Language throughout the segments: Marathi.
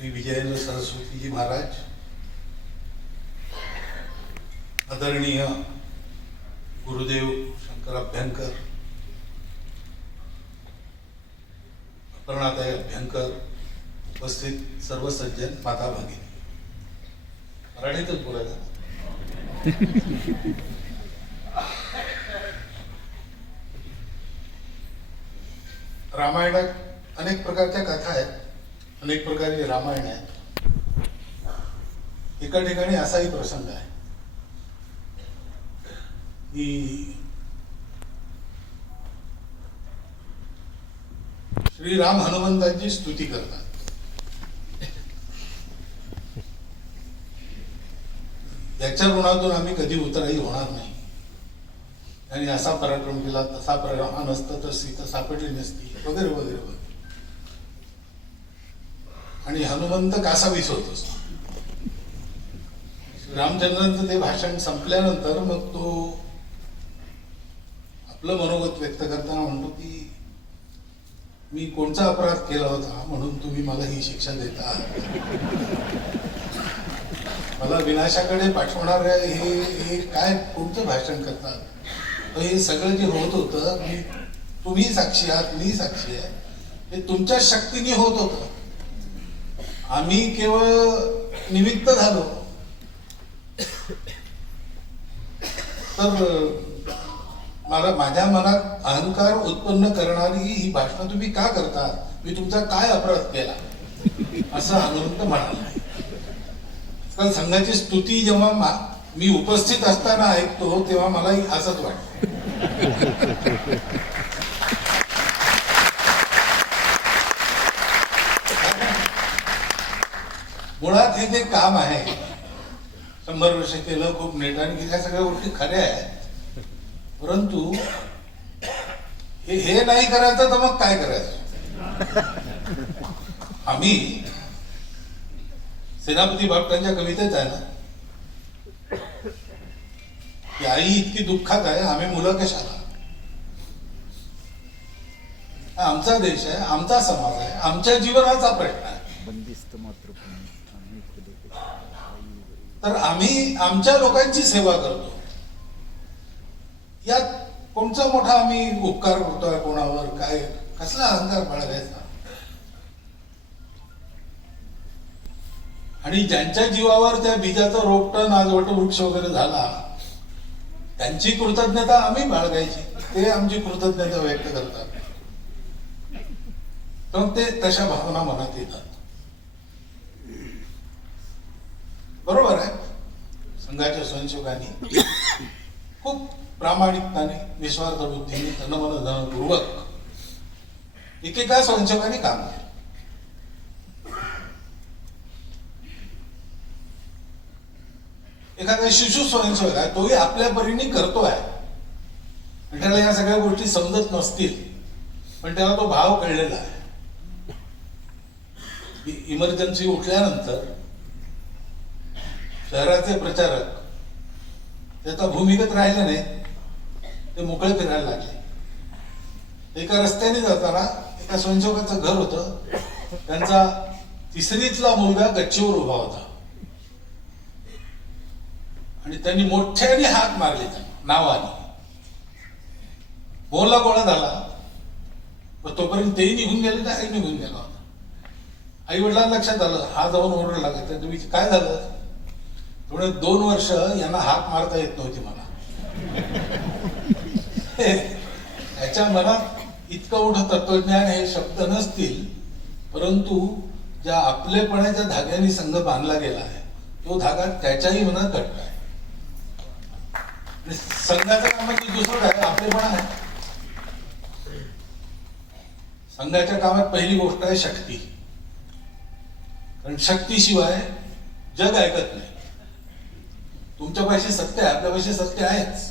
श्री विजयेंद्र सरस्वती जी महाराज, आदरणीय गुरुदेव शंकर अभ्यंकर, अपर्णाताई अभ्यंकर, उपस्थित सर्व सज्जन, माता भगिनी, मराठीतच बोलायचं. रामायणात अनेक प्रकारच्या कथा आहेत, अनेक प्रकारचे रामायण आहे. एका ठिकाणी असाही प्रसंग आहे की श्रीराम हनुमंतांची स्तुती करतात. याच्या ऋणातून आम्ही कधी उतराई होणार नाही. आणि असा पराक्रम केला, तसा पराक्रम नसता तर सीता सापडली नसती, वगैरे वगैरे वगैरे. आणि हनुमंत कासावीस होत असतो. रामचंद्रांचं ते भाषण संपल्यानंतर मग तो आपलं मनोगत व्यक्त करताना म्हणतो की मी कोणता अपराध केला होता म्हणून तुम्ही मला ही शिक्षा देता, मला विनाशाकडे पाठवणार हे काय कोणतं भाषण करतात. हे सगळं जे होत होतं, तुम्ही साक्षी आहात, मी साक्षी आहे, हे तुमच्या शक्तीने होत होतं. आम्ही केवळ निमित्त झालो. तर मला माझ्या मनात अहंकार उत्पन्न करणारी ही भाषणं तुम्ही का करता, मी तुमचा काय अपराध केला, असं हनुमंत म्हणाला. कारण संघाची स्तुती जेव्हा मी उपस्थित असताना ऐकतो तेव्हा मलाही असंच वाटतं. मुळात हे जे काम आहे 100 वर्ष केलं खूप नेटाने, ह्या सगळ्या गोष्टी खऱ्या आहेत. परंतु हे नाही करायचं तर मग काय करायचं. आम्ही सेनापती बापटांच्या कवितेत आहे ना की आई इतकी दुःखात आहे, आम्ही मुलं कशाला. आमचा देश आहे, आमचा समाज आहे, आमच्या जीवनाचा प्रश्न आहे. तर आम्ही आमच्या लोकांची सेवा करतो. यात कोणचा मोठा आम्ही उपकार करतोय कोणावर, काय कसला अहंकार बाळगायचा. आणि ज्यांच्या जीवावर त्या बीजाचं रोपटं नाजवट वृक्ष वगैरे झाला, त्यांची कृतज्ञता आम्ही बाळगायची. ते आमची कृतज्ञता व्यक्त करतात. तर ते तशा भावना मनात येतात. बरोबर आहे. संघाच्या स्वयंसेवकांनी खूप प्रामाणिकपणे, निस्वार्थ बुद्धीने, तनमन धनपूर्वक एकेका स्वयंसेवकांनी काम केलं. एखादा शिशु स्वयंसेवक आहे, तोही आपल्या परीने करतोय. त्याला या सगळ्या गोष्टी समजत नसतील, पण त्याला तो भाव कळलेला आहे. इमर्जन्सी उठल्यानंतर शहराचे प्रचारक त्याचा भूमिगत राहिले नाही, ते मोकळे फिरायला लागले. एका रस्त्याने जाताना एका स्वयंसेवकाचं घर होतं. त्यांचा 3रीतला मुलगा गच्चीवर उभा होता आणि त्यांनी मोठ्याने हाक मारले नावाने. बोलला गोळा झाला, पण तोपर्यंत तेही निघून गेले, तर आई निघून गेला होता. आई वडिलांना लक्षात आलं, हा जाऊन ओरडला लागला. तुम्ही काय झालं. थोडे 2 वर्ष यांना हाक मारता येत नव्हती मला. त्याच्या मनात इतकं मोठं तत्वज्ञान, हे शब्द नसतील, परंतु ज्या आपलेपणाच्या धाग्याने संघ बांधला गेला आहे, तो धागा त्याच्याही मनात घट्ट आहे. संघाच्या कामात दुसरं काय आपलेपणा आहे. संघाच्या कामात पहिली गोष्ट आहे शक्ती. कारण शक्तीशिवाय जग ऐकत नाही. तुमच्यापाशी सत्य आहे, आपल्यापाशी सत्य आहेच,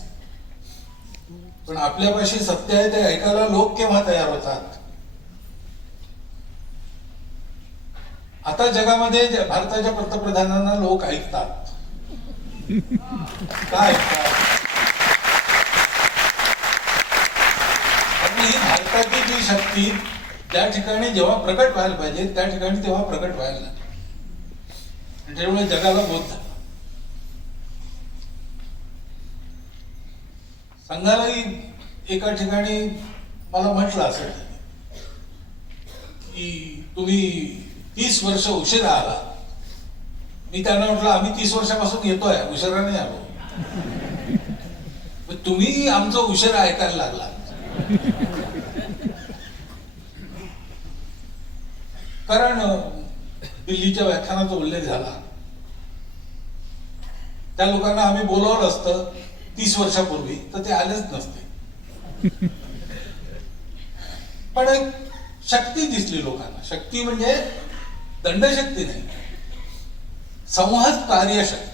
पण आपल्यापाशी सत्य आहे ते ऐकायला लोक केव्हा तयार होतात. आता जगामध्ये भारताच्या पंतप्रधानांना लोक ऐकतात. काय ऐकतात. ही भारताची जी शक्ती ज्या ठिकाणी जेव्हा प्रकट व्हायला पाहिजे त्या ठिकाणी तेव्हा प्रकट व्हायला लागली. आणि त्यामुळे जगाला बोध झाला. संघालाही एका ठिकाणी मला म्हटलं असं की तुम्ही 30 वर्ष उशिरा आला. मी त्यांना म्हटलं आम्ही 30 वर्षापासून येतोय, उशिरा नाही आलो. तुम्ही आमचं उशिरा ऐकायला लागला. कारण दिल्लीच्या व्याख्यानाचा उल्लेख झाला. त्या लोकांना आम्ही बोलावलं असतं 30 वर्षापूर्वी तर ते आलेच नसते. पण एक शक्ती दिसली लोकांना. शक्ती म्हणजे दंडशक्ती नाही, संवाद कार्यशक्ती.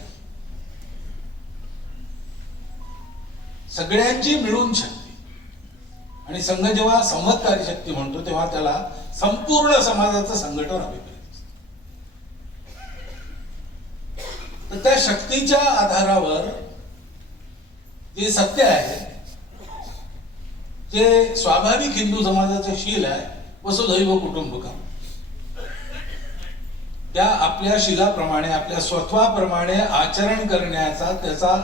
सगळ्यांची मिळून शक्ती. आणि संघ जेव्हा संवाद कार्यशक्ती म्हणतो तेव्हा त्याला संपूर्ण समाजाचं संघटन अभिप्रेत असतं. तर त्या शक्तीच्या आधारावर जे सत्य आहे, जे स्वाभाविक हिंदू समाजाचं शील आहे, वसुधैव कुटुंबकम, त्या आपल्या शीलाप्रमाणे आपल्या स्वत्वाप्रमाणे आचरण करण्याचा त्याचा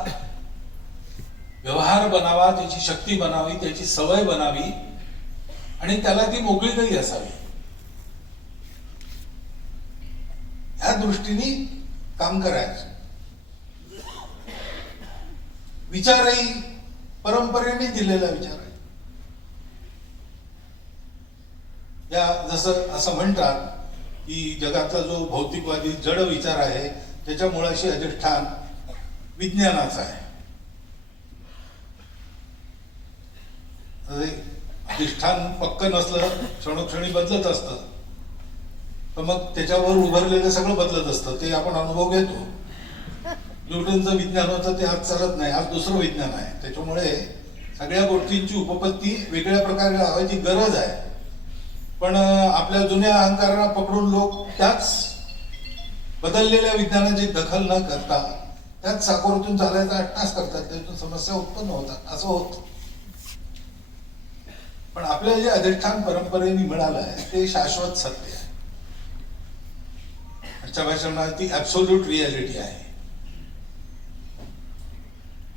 व्यवहार बनावा, त्याची शक्ती बनावी, त्याची सवय बनावी आणि त्याला ती मोकळीकही असावी. या दृष्टीने काम करायचं. विचारही परंपरेने दिलेला विचार आहे. या जसं असं म्हणतात की जगातला जो भौतिकवादी जड विचार आहे त्याच्या मुळाशी अधिष्ठान विज्ञानाचं आहे. अधिष्ठान पक्क नसलं, क्षणोक्षणी बदलत असतं, तर मग त्याच्यावर उभारलेलं सगळं बदलत असतं. ते आपण अनुभव घेतो. न्यूटनचं विज्ञान होतं ते आज चालत नाही, आज दुसरं विज्ञान आहे. त्याच्यामुळे सगळ्या गोष्टींची उपपत्ती वेगळ्या प्रकारे लावायची गरज आहे. पण आपल्या जुन्या अहंकारांना पकडून लोक त्याच बदललेल्या विज्ञानाची दखल न करता त्याच साकोरीतून चालायचा अट्टास करतात. त्यातून समस्या उत्पन्न होतात. असं होत. पण आपल्याला जे अधिष्ठान परंपरेने मिळालं आहे ते शाश्वत सत्य आहे. आजच्या भाषणात ती ऍब्सोल्यूट रियालिटी आहे.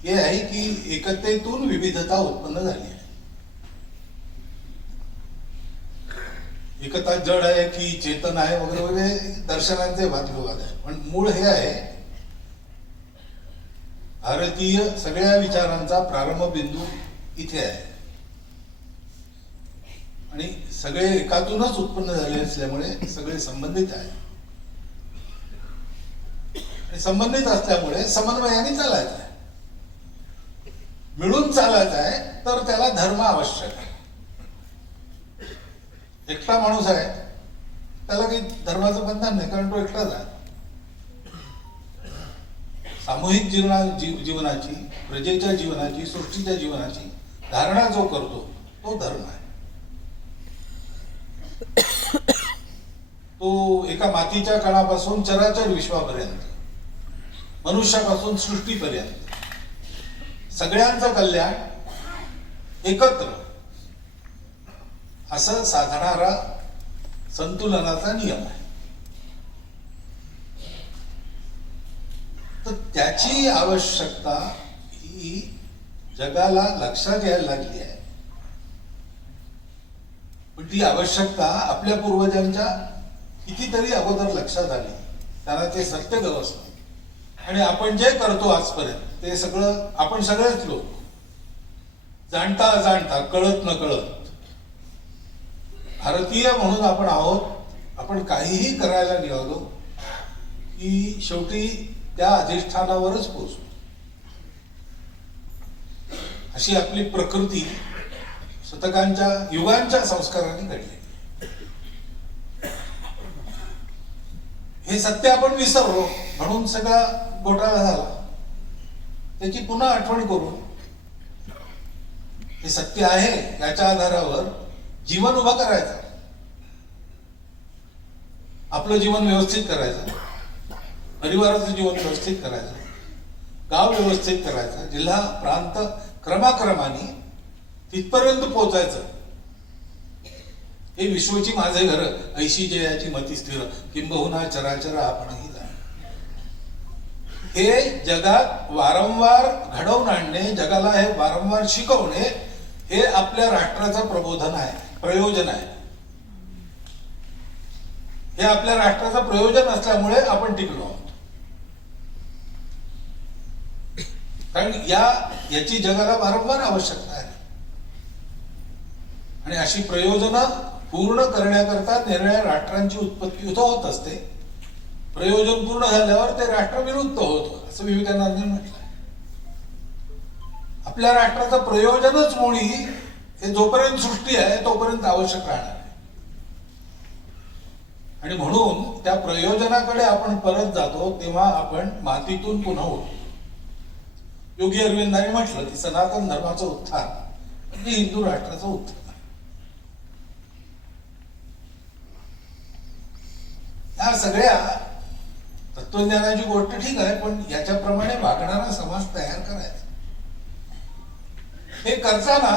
हे आहे की एकतेतून विविधता उत्पन्न झाली आहे. एकता जड आहे की चेतन आहे वगैरे वगैरे दर्शनांचे वादविवाद आहे. पण मूळ हे आहे, भारतीय सगळ्या विचारांचा प्रारंभ बिंदू इथे आहे आणि सगळे एकातूनच उत्पन्न झाले असल्यामुळे सगळे संबंधित आहे. आणि संबंधित असल्यामुळे समन्वयाने चालायचं आहे, मिळून चालायचं आहे. तर त्याला धर्म आवश्यक आहे. एकटा माणूस आहे त्याला काही धर्माचं बंधन नाही, कारण तो एकटाच आहे. सामूहिक जीवनाची, प्रजेच्या जीवनाची, सृष्टीच्या जीवनाची धारणा जो करतो तो धर्म आहे. तो एका मातीच्या कणापासून चराचर विश्वापर्यंत, मनुष्यापासून सृष्टीपर्यंत सगळ्यांचं कल्याण एकत्र असं साधणारा संतुलनाचा नियम आहे. तर त्याची आवश्यकता ही जगाला लक्षात यायला लागली आहे. पण ती आवश्यकता आपल्या पूर्वजांच्या कितीतरी अगोदर लक्षात आली. त्यांना ते सत्य गवसलं. आणि आपण जे करतो आजपर्यंत ते सगळं आपण सगळेच लोक जाणता अजाणता, कळत न कळत भारतीय म्हणून आपण आहोत. आपण काहीही करायला निघालो की शेवटी त्या अधिष्ठानावरच पोहोचतो. अशी आपली प्रकृती शतकांच्या युगांच्या संस्कारांनी घडली. हे सत्य आपण विसरलो म्हणून सगळा घोटाळा झाला. त्याची पुन्हा आठवण करून हे सत्य आहे याच्या आधारावर जीवन उभा करायचं, आपलं जीवन व्यवस्थित करायचं, परिवाराचं जीवन व्यवस्थित करायचं, गाव व्यवस्थित करायचं, जिल्हा प्रांत क्रमाक्रमाने तिथपर्यंत पोहोचायचं. हे विश्वची माझे घर ऐशी जयाची मती स्थिर, किंबहुना चराचर आपणही जाण. हे जगात वारंवार घडवून आणणे, जगाला हे वारंवार शिकवणे, हे आपल्या राष्ट्राचं प्रबोधन आहे, प्रयोजन आहे. हे आपल्या राष्ट्राचं प्रयोजन असल्यामुळे आपण टिकलो आहोत. कारण याची जगाला वारंवार आवश्यकता आहे. आणि अशी प्रयोजनं पूर्ण करण्याकरता निरनिराळ्या राष्ट्रांची उत्पत्ती होत असते. प्रयोजन पूर्ण झाल्यावर ते राष्ट्र विरुद्ध होतं, असं विवेकानंदांनी म्हटलंय. आपल्या राष्ट्राचं प्रयोजनच मुळी हे जोपर्यंत सृष्टी आहे तोपर्यंत आवश्यक राहणार आहे. आणि म्हणून त्या प्रयोजनाकडे आपण परत जातो तेव्हा आपण मातीतून पुन्हा उठतो. योगी अरविंदांनी म्हटलं की सनातन धर्माचं उत्थान म्हणजे हिंदू राष्ट्राचं उत्थान. या सगळ्या तत्वज्ञानाची गोष्ट ठीक आहे, पण याच्याप्रमाणे वागणारा समाज तयार करायचा. हे करताना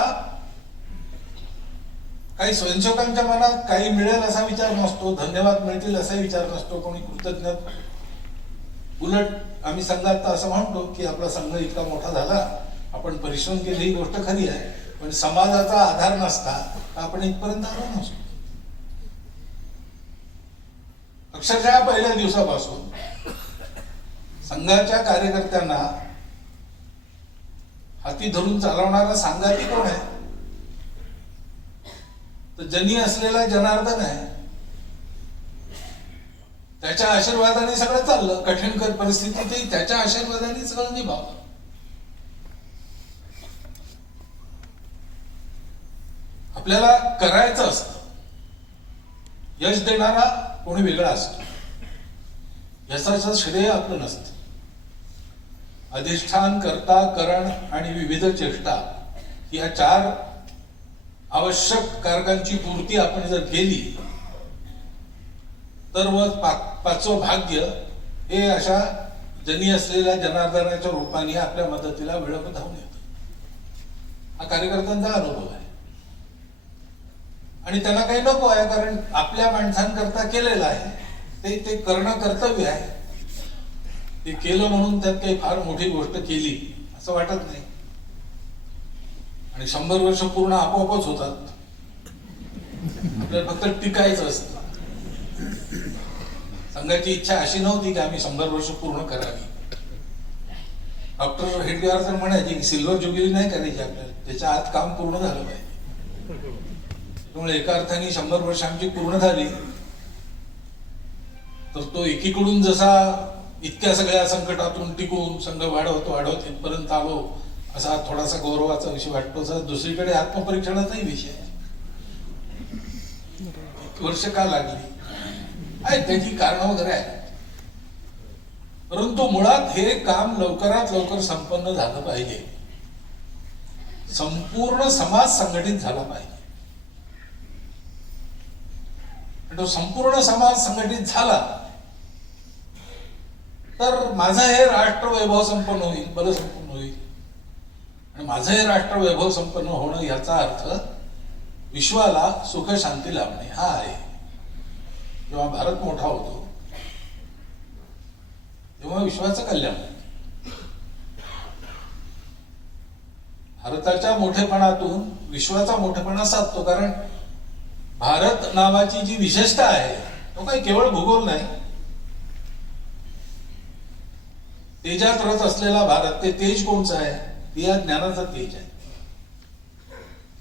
काही स्वयंसेवकांच्या मनात काही मिळेल असा विचार नसतो, धन्यवाद मिळतील असा विचार नसतो, कोणी कृतज्ञ. उलट आम्ही संघात असं म्हणतो की आपला संघ इतका मोठा झाला, आपण परिश्रम केले, ही गोष्ट खरी आहे, पण समाजाचा आधार नसता आपण इथपर्यंत आलो नसतो. अक्षरशः पहिल्या दिवसापासून संघाच्या कार्यकर्त्यांना हाती धरून चालवणारा संघाती कोण आहे? तर जनी असलेला जनार्दन आहे. त्याच्या आशीर्वादाने सगळं चाललं. कठीण परिस्थितीतही त्याच्या आशीर्वादाने सगळं निभावलं. आपल्याला करायचं असतं. यश देणारा कोणी वेगळा असतो. यशाचं श्रेय आपलं नसतं. अधिष्ठान, कर्ता, करण आणि विविध चेष्टा या 4 आवश्यक कारकांची पूर्ती आपण जर केली तर व 5वं भाग्य हे अशा जनी असलेल्या जनार्दनाच्या रूपाने आपल्या मदतीला वेळोवेळी धावून येतं. हा कार्यकर्त्यांचा अनुभव आहे. आणि त्यांना काही नको आहे, कारण आपल्या माणसांकरता केलेलं आहे, ते करणं कर्तव्य आहे. ते केलं म्हणून त्यात काही फार मोठी गोष्ट केली असं वाटत नाही. आणि 100 वर्ष पूर्ण आपोआपच होतात. आपल्याला फक्त टिकायचं असतं. संघाची इच्छा अशी नव्हती की आम्ही 100 वर्ष पूर्ण करावी. डॉक्टर हेडगेवार तर म्हणायचे की सिल्वर जुबिली नाही करायची आपल्याला, त्याच्या आत काम पूर्ण झालं पाहिजे. त्यामुळे एका अर्थाने 100 वर्ष आमची पूर्ण झाली तर तो एकीकडून जसा इतक्या सगळ्या संकटातून टिकून संघ वाढवत इथपर्यंत आलो असा थोडासा गौरवाचा विषय वाटतो. दुसरीकडे आत्मपरीक्षणाचाही विषय आहे. वर्ष का लागली आहे त्याची कारण वगैरे आहे, परंतु मुळात हे काम लवकरात लवकर संपन्न झालं पाहिजे. संपूर्ण समाज संघटित झाला पाहिजे. तो संपूर्ण समाज संघटित झाला तर माझं हे राष्ट्र वैभव संपन्न होईल, बल संपन्न होईल. आणि माझं हे राष्ट्र वैभव संपन्न होणं याचा अर्थ विश्वाला सुख शांती लाभणे हा आहे. जेव्हा भारत मोठा होतो तेव्हा विश्वाचं कल्याण होतं. भारताच्या मोठेपणातून विश्वाचा मोठेपणा साधतो. कारण भारत नावाची जी विशेषता आहे तो काही केवळ भूगोल नाही. तेजात रथ असलेला भारत, ते तेज कोणचं आहे? ते या ज्ञानाचा तेज आहे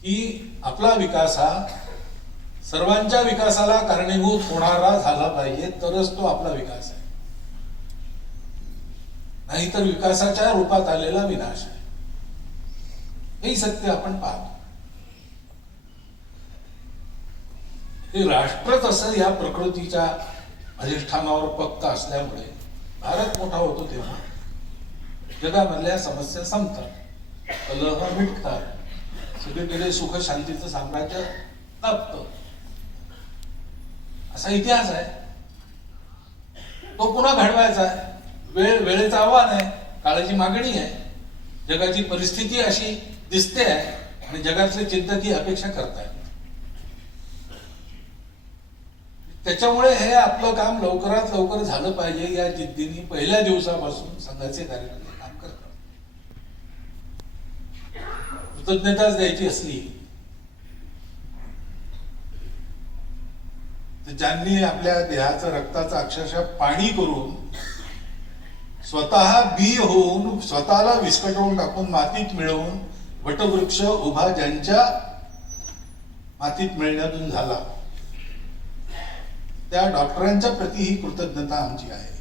की आपला विकास हा सर्वांच्या विकासाला कारणीभूत होणारा झाला पाहिजे, तरच तो आपला विकास आहे. नाहीतर विकासाच्या रूपात आलेला विनाश आहे. हे सत्य आपण पाहतो. हे राष्ट्रच असं या प्रकृतीच्या अधिष्ठानावर पक्क असल्यामुळे भारत मोठा होतो तेव्हा जगामधल्या समस्या संपतात, कलह मिटतात, सगळीकडे सुख शांतीचं साम्राज्य लाभतं. असा इतिहास आहे. तो पुन्हा घडवायचा आहे. वेळेचं आव्हान आहे, काळाची मागणी आहे, जगाची परिस्थिती अशी दिसते आहे आणि जगातले चिंतक ही अपेक्षा करतायत. त्याच्यामुळे हे आपलं काम लवकरात लवकर झालं पाहिजे या जिद्दीने पहिल्या दिवसापासून संघाचे कार्यकर्ते काम करतात. कृतज्ञताच द्यायची असली तर ज्यांनी आपल्या देहाचं रक्ताचं अक्षरशः पाणी करून स्वतः बी होऊन स्वतःला विस्कटवून टाकून मातीत मिळवून वटवृक्ष उभा ज्यांच्या मातीत मिळण्यातून झाला त्या डॉक्टरांच्या प्रती ही कृतज्ञता आमची आहे.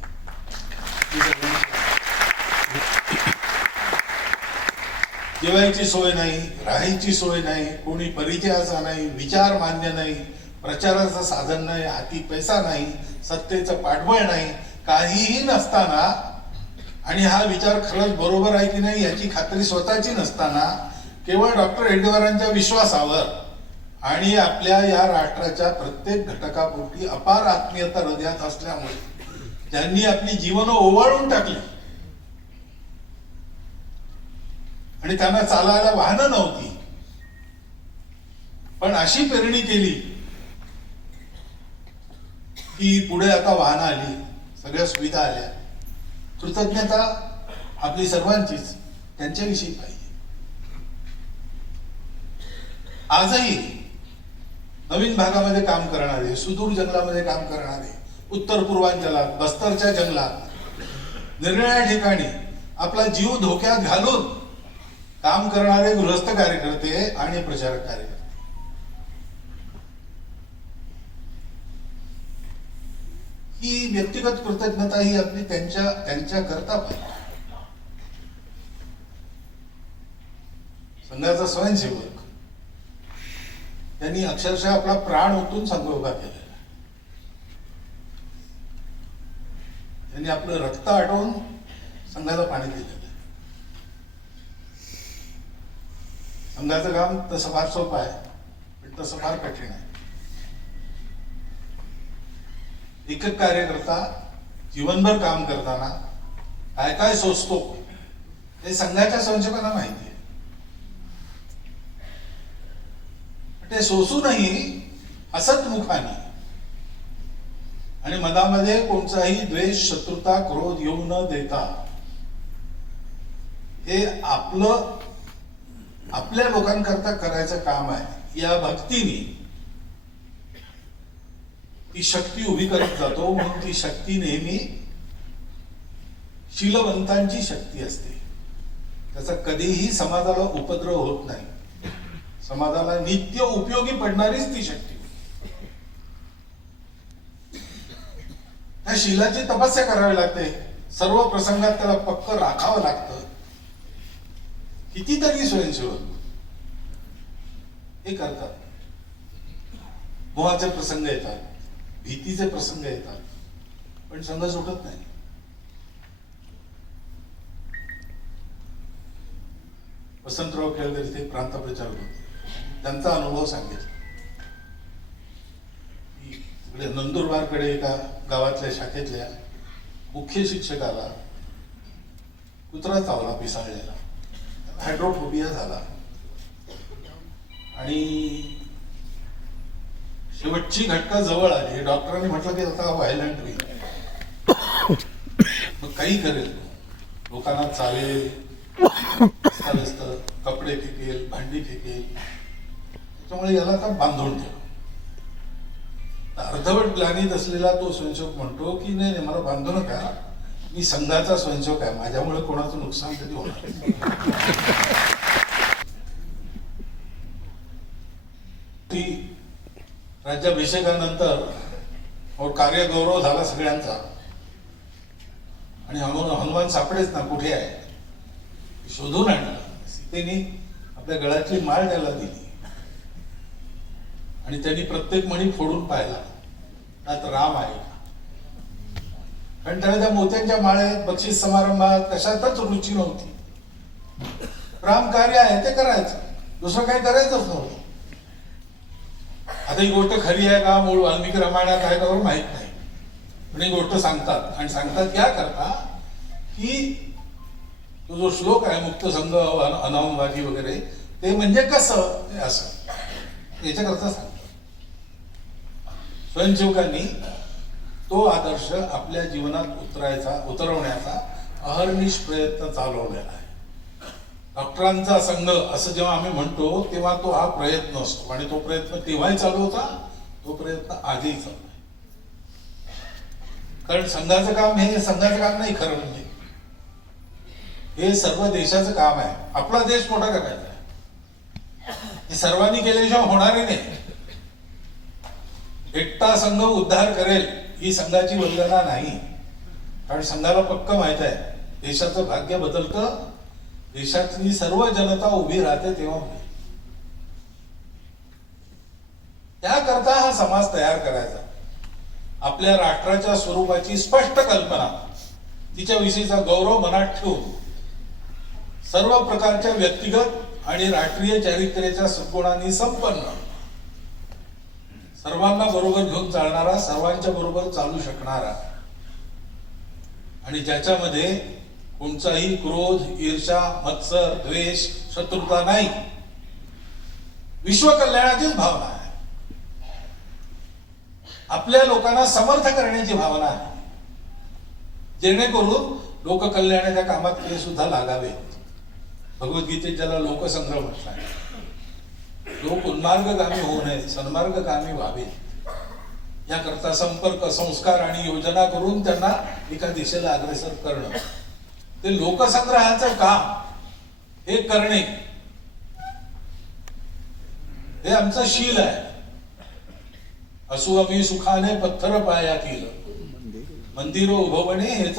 जेवायची सोय नाही, राहायची सोय नाही, कोणी परिचयाचा नाही, विचार मान्य नाही, प्रचाराचं साधन नाही, हाती पैसा नाही, सत्तेचं पाठबळ नाही, काहीही नसताना आणि हा विचार खरंच बरोबर आहे की नाही याची खात्री स्वतःची नसताना केवळ डॉक्टर हेडगेवारांच्या विश्वासावर आणि आपल्या या राष्ट्राच्या प्रत्येक घटकापुरती अपार आत्मीयता हृदयात असल्यामुळे ज्यांनी आपली जीवन ओवाळून टाकली आणि त्यांना चालायला वाहनं नव्हती पण अशी पेरणी केली की पुढे आता वाहनं आली, सगळ्या सुविधा आल्या. कृतज्ञता आपली सर्वांचीच त्यांच्याविषयी पाहिजे. आजही नवीन भागामध्ये काम करणारे, सुदूर जंगलामध्ये काम करणारे, उत्तर पूर्वांचलात, बस्तरच्या जंगलात, निरनिराळ्या ठिकाणी आपला जीव धोक्यात घालून काम करणारे गृहस्थ कार्यकर्ते आणि प्रचारक कार्यकर्ते, ही व्यक्तिगत कृतज्ञता ही आपली त्यांच्या करता पाहिजे. संघाचा स्वयंसेवक त्यांनी अक्षरशः आपला प्राण ओतून संघ उभा केलेला. त्यांनी आपलं रक्त आटवून संघाला पाणी दिलेलं. संघाचं काम तसं फार सोपं आहे पण तसं फार कठीण आहे. एक कार्यकर्ता जीवनभर काम करताना काय काय सोसतो हे संघाच्या स्वयंसेवकांना माहिती आहे. ते सोसूनही हसतमुखाने आणि मनामध्ये कोणताही द्वेष, शत्रुता, क्रोध येऊ न देता हे आपल्या लोकांकरता करायचं काम आहे या भक्तीने ती शक्ती उभी करत जातो. म्हणून ती शक्ती नेहमी शीलवंतांची शक्ती असते. त्याचा कधीही समाजाला उपद्रव होत नाही. समाजाला नित्य उपयोगी पडणारीच ती शक्ती. त्या शीलाची तपस्या करावी लागते. सर्व प्रसंगात त्याला पक्क राखावं लागतं. कितीतरी स्वयंसेवक हे करतात. मोहाचे प्रसंग येतात, भीतीचे प्रसंग येतात, पण संघ सुटत नाही. वसंतराव केळकर ते प्रांत प्रचारक होते. त्यांचा अनुभव सांगितला. तिकडे नंदुरबारकडे एका गावातल्या शाखेतल्या मुख्य शिक्षकाला कुत्रा चावला, पिसाळलेला, हायड्रोफोबिया झाला आणि शेवटची घटका जवळ आली. डॉक्टरांनी म्हटलं की आता व्हायलंट होईल, मग काही करेल, लोकांना चालेल, कपडे फेकेल, भांडी फेकेल, त्यामुळे याला आता बांधून ठेव. अर्धवट ग्लानीत असलेला तो स्वयंसेवक म्हणतो की नाही नाही, मला बांधू नका, मी संघाचा स्वयंसेवक आहे, माझ्यामुळे कोणाचं नुकसान कधी होणार नाही. राज्याभिषेकानंतर कार्य गौरव झाला सगळ्यांचा आणि हनुमान सापडेच ना, कुठे आहे, शोधून आणला. सीतेने आपल्या गळ्यातली माळ त्याला दिली आणि त्यांनी प्रत्येक मणी फोडून पाहिला, त्यात राम आहे. कारण त्याला त्या मोत्यांच्या माळेत, बक्षीस समारंभात कशातच रुची नव्हती. राम कार्य आहे ते करायचं, दुसरं काही करायचंच नव्हतं. आता ही गोष्ट खरी आहे का, मूळ वाल्मिकी रामायणात आहे का माहित नाही, पण ही गोष्ट सांगतात. आणि सांगतात क्या करता की तो जो श्लोक आहे मुक्त संघ अनामवादी वगैरे, ते म्हणजे कसं, ते असं याच्याकरता सांगतात. स्वयंसेवकांनी तो आदर्श आपल्या जीवनात उतरवण्याचा अहर्निश प्रयत्न चालवलेला आहे. डॉक्टरांचा संघ असं जेव्हा आम्ही म्हणतो तेव्हा तो हा प्रयत्न असतो, आणि तो प्रयत्न तेव्हाही चालू होता, तो प्रयत्न आजही चालू आहे. कारण संघाचं काम हे संघाचं काम नाही, खरं म्हणजे हे सर्व देशाचं काम आहे. आपला देश मोठा करायचा आहे, हे सर्वांनी केल्याशिवाय होणारे नाही. एकटा संघ उद्धार करेल ही संघाची वंदना नाही. कारण संघाला पक्क माहित आहे देशाचं भाग्य बदलतं, देशातली सर्व जनता उभी राहते तेव्हा. त्याकरता हा समाज तयार करायचा, आपल्या राष्ट्राच्या स्वरूपाची स्पष्ट कल्पना, तिच्या विषयीचा गौरव मनात ठेवून सर्व प्रकारच्या व्यक्तिगत आणि राष्ट्रीय चारित्र्याच्या सद्गुणांनी संपन्न, सर्वांना बरोबर घेऊन चालणारा, सर्वांच्या बरोबर चालू शकणारा, आणि ज्याच्यामध्ये कोणताही क्रोध, ईर्ष्या, मत्सर, द्वेष, शत्रुता नाही, विश्व कल्याणाचीच भावना आहे. आपल्या लोकांना समर्थ करण्याची भावना आहे, जेणेकरून लोककल्याणाच्या कामात ते सुद्धा लागावेत. भगवद्गीतेत ज्याला लोकसंग्रह म्हटलं आहे, लोक उन्मार्गगामी होऊ नयेत, सन्मार्गगामी व्हावेत, याकरता संपर्क, संस्कार आणि योजना करून त्यांना एका दिशेला अग्रेसर करणं, ते लोकसंग्रहाचं काम हे करणे, हे आमचं शील आहे. असू आम्ही सुखाने पत्थर पायातील, मंदिर उभवणे हेच